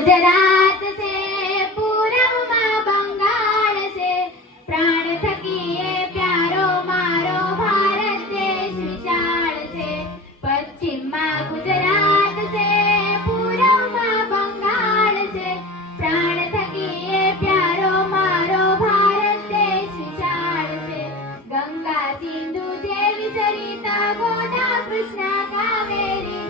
ગુજરાત છે પૂર્વમાં બંગાળ છે. પ્રાણ થકી પ્યારો, મારો ભારત દેશ વિશાળ છે. પશ્ચિમમાં ગુજરાત છે પૂર્વમાં બંગાળ છે. પ્રાણ થકી પ્યારો, મારો ભારત દેશ વિશાળ છે. ગંગા સિંધુ જેવી સરિતા ગોદા કૃષ્ણા કાવેરી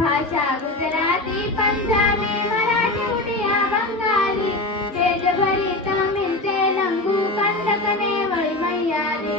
भाषा गुजराती पंजाबी मराठी उडिया बंगाली देशभरी तमिळ तेलंगू कंडक नेवळ मयारी